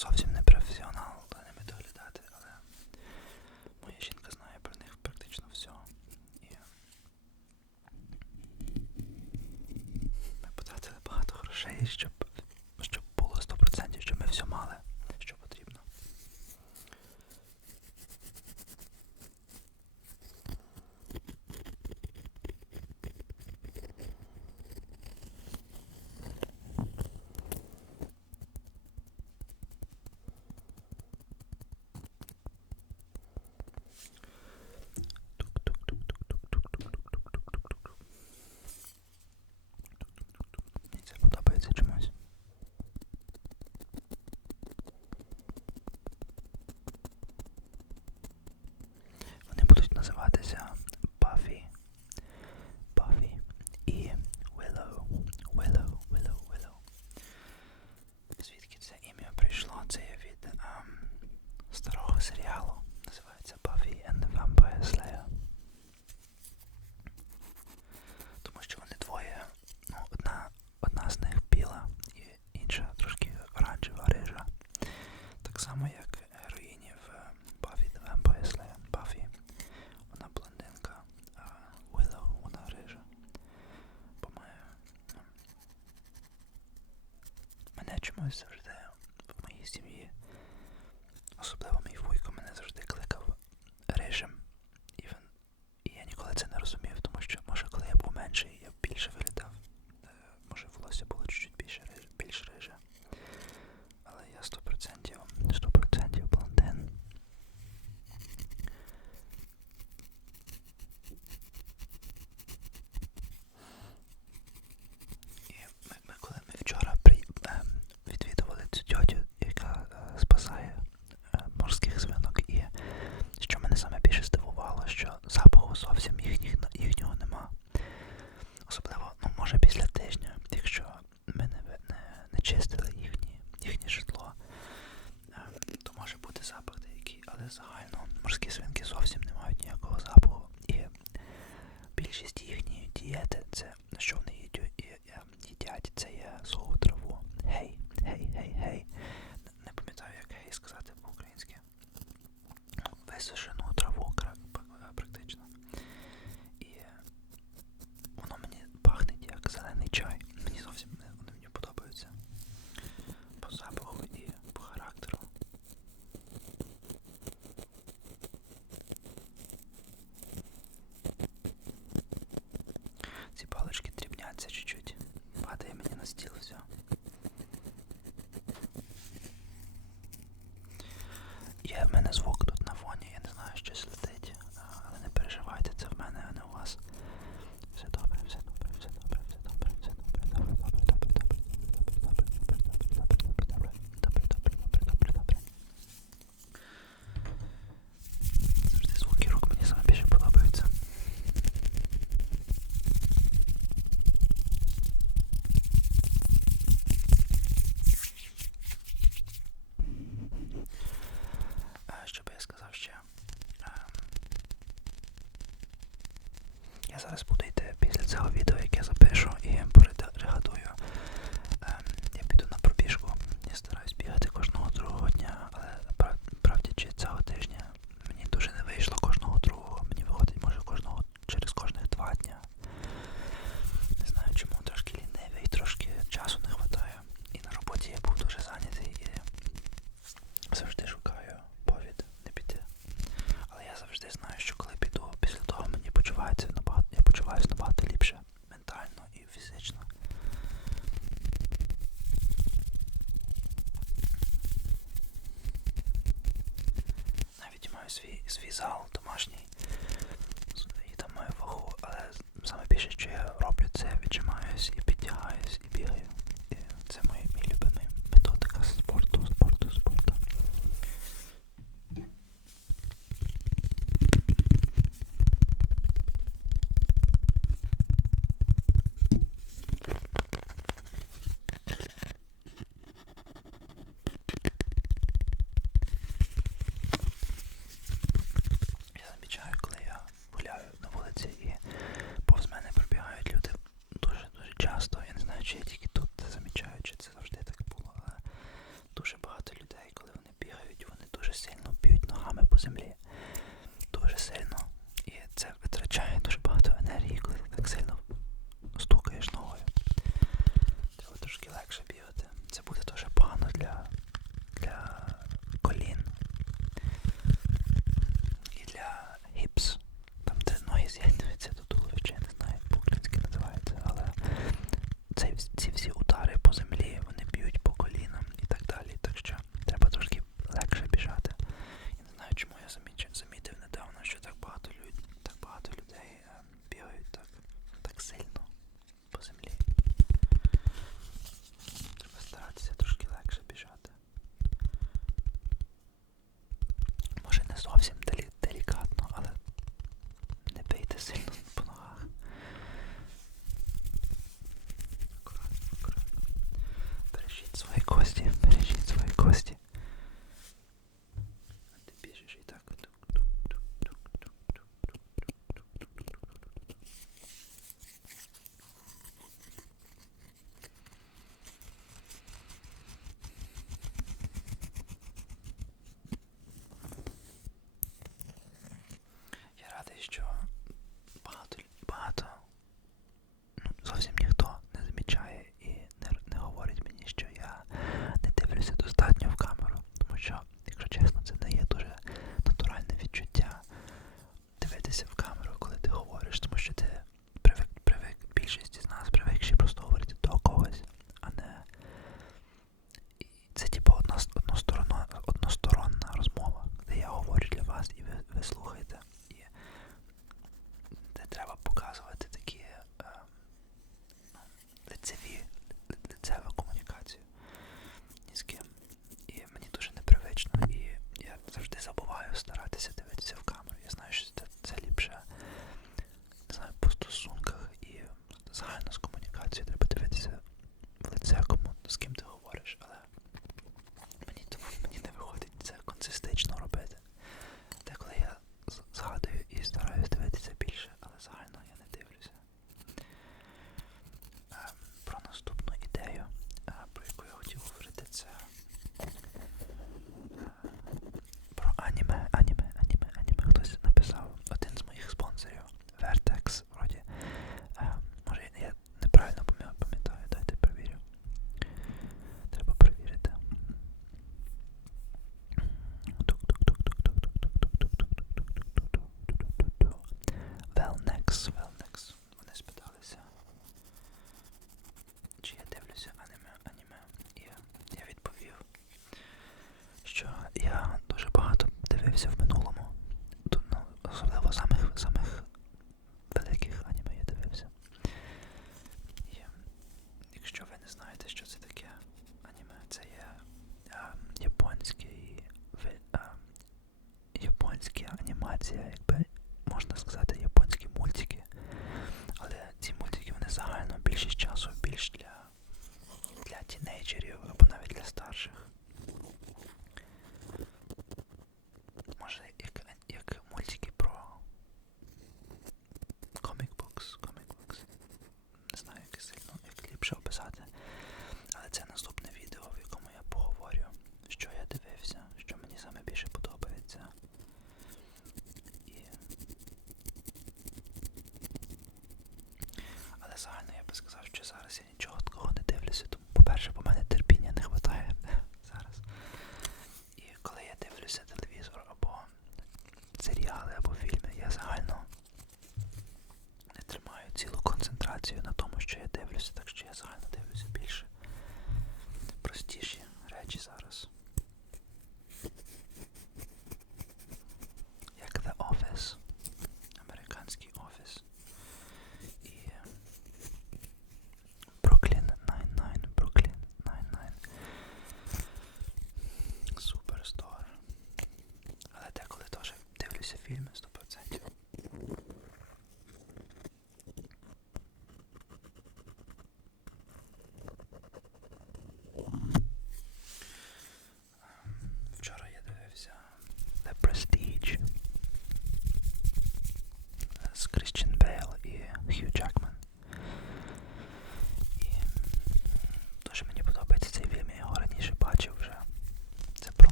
So obviously closer тьотю, яка е, спасає е, морських свинок. І що мене саме більше здивувало, що запаху зовсім їхніх, їхнього нема. Особливо, ну може після тижня, якщо ми не, не, не чистили їхні, їхнє житло, е, то може бути запах деякий, але загально морські свинки зовсім не мають ніякого запаху. І більшість їхньої дієти це чуть-чуть. Падає мені на стіл все. зв'язав домашній. Save, save.